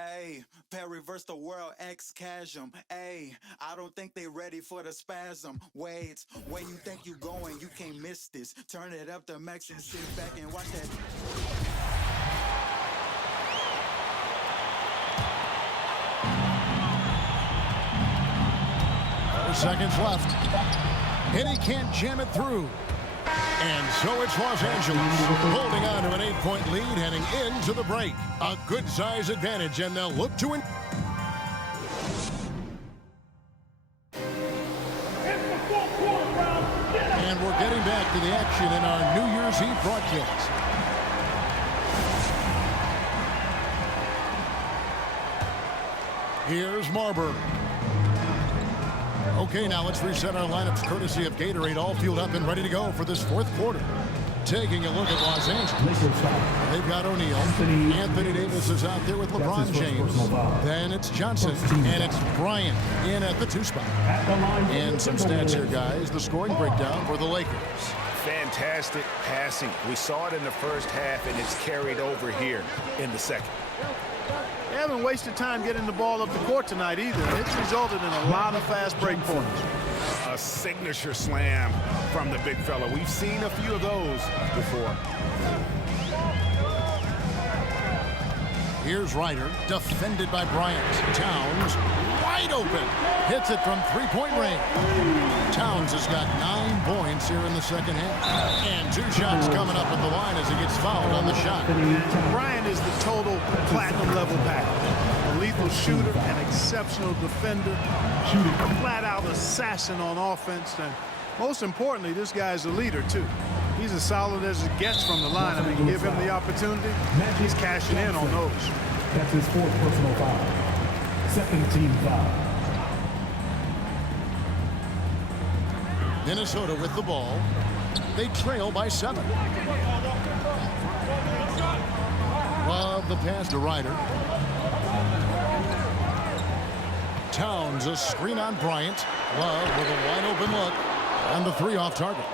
Ayy, reverse the world, X-Chasm. Ayy, I don't think they ready for the spasm. Wait, where you think you going? You can't miss this. Turn it up to max and sit back and watch that. 4 seconds left. And he can't jam it through. And so it's Los Angeles holding on to an 8-point lead heading into the break. A good size advantage, and they'll look to it. And we're getting back to the action in our New Year's Eve broadcast. Here's Marburg. Okay, now let's reset our lineups courtesy of Gatorade, all fueled up and ready to go for this fourth quarter. Taking a look at Los Angeles. They've got O'Neal. Anthony Davis is out there with LeBron James. Then it's Johnson. And it's Bryant in at the 2 spot. And some stats here, guys. The scoring breakdown for the Lakers. Fantastic passing. We saw it in the first half, and it's carried over here in the second. They haven't wasted time getting the ball up the court tonight either. It's resulted in a lot of fast break points. A signature slam from the big fella. We've seen a few of those before. Here's Ryder, defended by Bryant. Towns, wide open. Hits it from three-point range. Towns has got 9 points here in the second half. And 2 shots coming up at the line as he gets fouled on the shot. Bryant is the total platinum level back. A lethal shooter, an exceptional defender, a flat-out assassin on offense, and most importantly, this guy's a leader too. He's as solid as it gets from the line. I mean, give him the opportunity, he's cashing in on those. That's his 4th personal foul. Second team foul. Minnesota with the ball. They trail by 7. Love the pass to Ryder. Towns, a screen on Bryant. Love with a wide open look. And the 3 off target.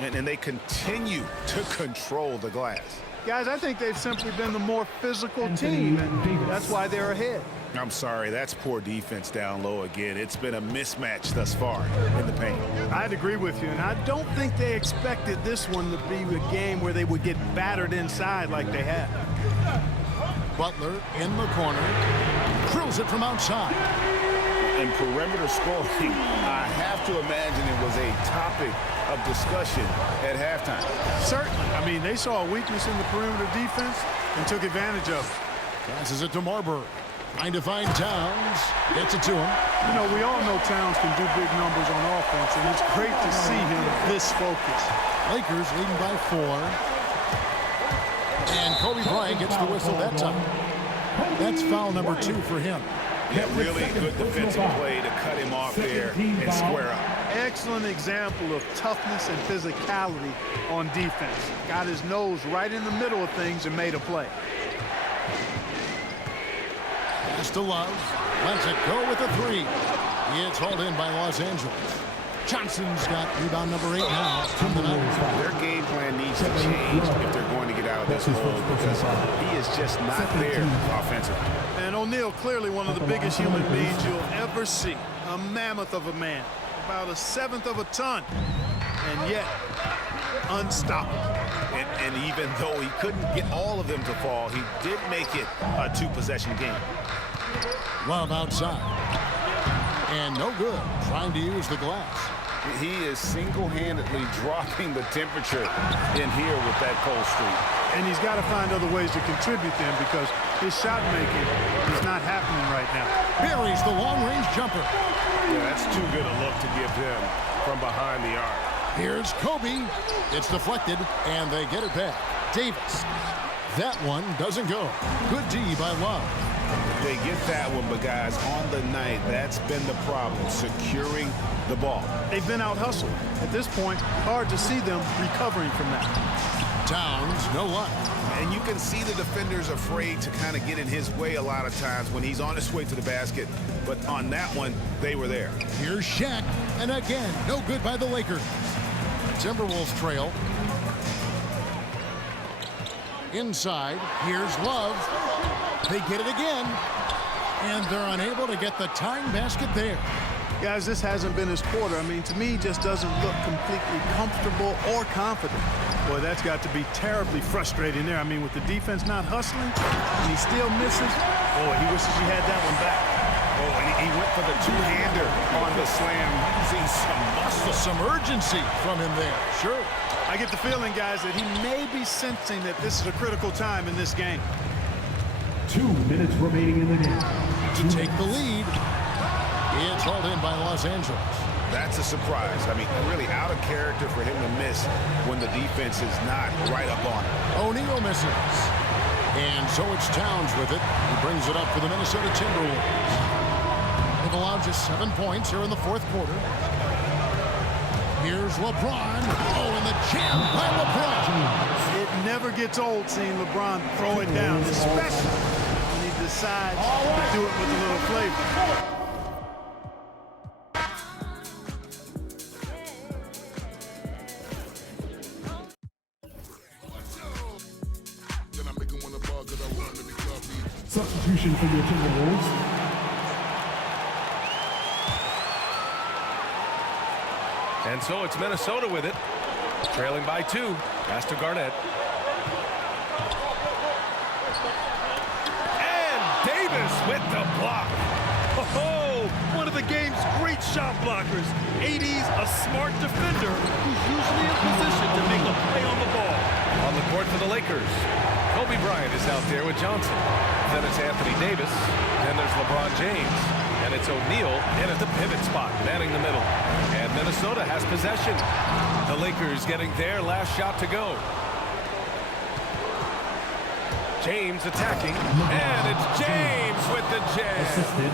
And they continue to control the glass. Guys, I think they've simply been the more physical team, and that's why they're ahead. I'm sorry, that's poor defense down low again. It's been a mismatch thus far in the paint. I'd agree with you, and I don't think they expected this one to be a game where they would get battered inside like they have. Butler in the corner. Drills it from outside. And perimeter scoring, I have to imagine it was a topic of discussion at halftime. Certainly. I mean, they saw a weakness in the perimeter defense and took advantage of it. Passes it to Marburg. Trying to find Towns. Gets it to him. You know, we all know Towns can do big numbers on offense, and it's great to see him this focused. Lakers leading by 4. And Kobe Bryant gets the whistle that time. That's foul number 2 for him. Yeah, really good defensive play to cut him off there and square up. Excellent example of toughness and physicality on defense. Got his nose right in the middle of things and made a play. Pass to Love. Lets it go with a 3. It's hauled in by Los Angeles. Johnson's got rebound number 8 now. Their game plan needs to change if they're going to get out of this hole because he is just not there offensively. And O'Neal, clearly one of the biggest human beings you'll ever see. A mammoth of a man. About a 1/7 of a ton. And yet, unstoppable. And even though he couldn't get all of them to fall, he did make it a 2-possession game. Love outside. And no good. Trying to use the glass. He is single-handedly dropping the temperature in here with that cold streak. And he's got to find other ways to contribute then because his shot making is not happening right now. Buries the long-range jumper. Yeah, that's too good a look to give him from behind the arc. Here's Kobe. It's deflected, and they get it back. Davis. That one doesn't go. Good D by Love. They get that one, but guys, on the night, that's been the problem, securing the ball. They've been out-hustled. At this point, hard to see them recovering from that. Towns, no luck. And you can see the defenders afraid to kind of get in his way a lot of times when he's on his way to the basket. But on that one, they were there. Here's Shaq, and again, no good by the Lakers. Timberwolves trail. Inside, here's Love. They get it again, and they're unable to get the tying basket there. Guys, this hasn't been his quarter. I mean, to me, he just doesn't look completely comfortable or confident. Boy, that's got to be terribly frustrating there. I mean, with the defense not hustling, and he still misses. Boy, he wishes he had that one back. Oh, and he went for the two-hander on the slam, using some muscle. Some urgency from him there. Sure. I get the feeling, guys, that he may be sensing that this is a critical time in this game. 2 minutes remaining in the game. To take the lead. It's hauled in by Los Angeles. That's a surprise. I mean, really out of character for him to miss when the defense is not right up on him. O'Neal misses. And so it's Towns with it. He brings it up for the Minnesota Timberwolves. They've allowed just 7 points here in the fourth quarter. Here's LeBron. Oh, and the jam by LeBron. It never gets old seeing LeBron throw it down, especially when he decides to do it with a little flavor. Substitution for your Timberwolves. And so it's Minnesota with it, trailing by 2. Pass to Garnett. And Davis with the block. Oh, one of the game's great shot blockers. AD's a smart defender who's usually in position to make a play on the ball. On the court for the Lakers, Kobe Bryant is out there with Johnson. Then it's Anthony Davis. Then there's LeBron James. And it's O'Neal in at the pivot spot, manning the middle. And Minnesota has possession. The Lakers getting their last shot to go. James attacking. And it's James with the jam. Assisted.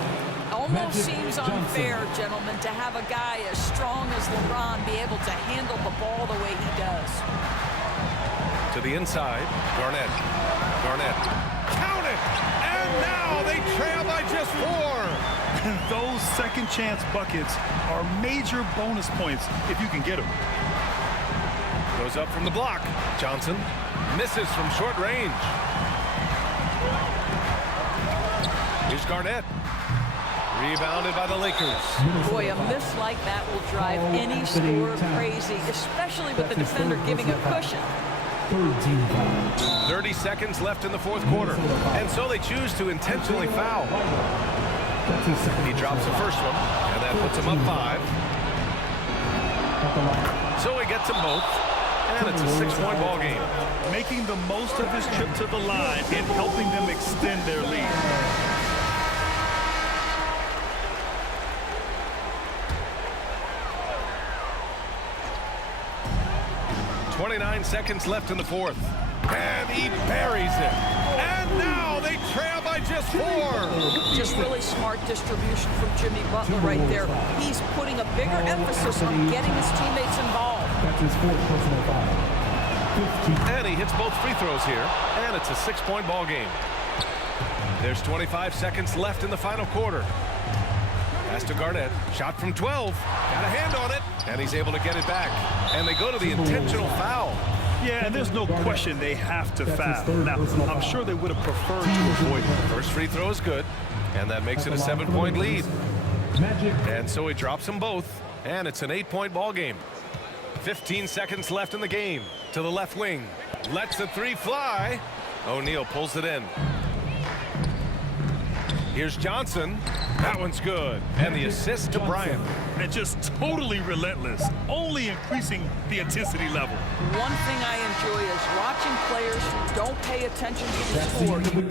Almost seems unfair, gentlemen, to have a guy as strong as LeBron be able to handle the ball the way he does. To the inside, Garnett. Garnett. Count it! And now they trail by just 4. And those second chance buckets are major bonus points if you can get them. Goes up from the block. Johnson misses from short range. Here's Garnett. Rebounded by the Lakers. Boy, a miss like that will drive any scorer crazy, especially with the defender giving a cushion. 30 seconds left in the fourth quarter. And so they choose to intentionally foul. He drops the first one, and that puts him up 5. So he gets them both, and it's a 6-point ball game. Making the most of his trip to the line and helping them extend their lead. .29 seconds left in the fourth. And he buries it. And now they trail by just 4. Just really smart distribution from Jimmy Butler right there. He's putting a bigger emphasis on getting his teammates involved. That's his 4th personal foul. 15. And he hits both free throws here. And it's a 6-point ball game. There's 25 seconds left in the final quarter. Pass to Garnett. Shot from 12. Got a hand on it. And he's able to get it back. And they go to the intentional foul. Yeah, and there's no question they have to foul. Now, I'm sure they would have preferred to avoid it. First free throw is good. And that makes it a 7-point lead. Magic. And so he drops them both. And it's an 8-point ball game. 15 seconds left in the game. To the left wing. Lets the 3 fly. O'Neal pulls it in. Here's Johnson. That one's good. And the assist to Bryant. And just totally relentless, only increasing the intensity level. One thing I enjoy is watching players who don't pay attention to the That's the score. end of the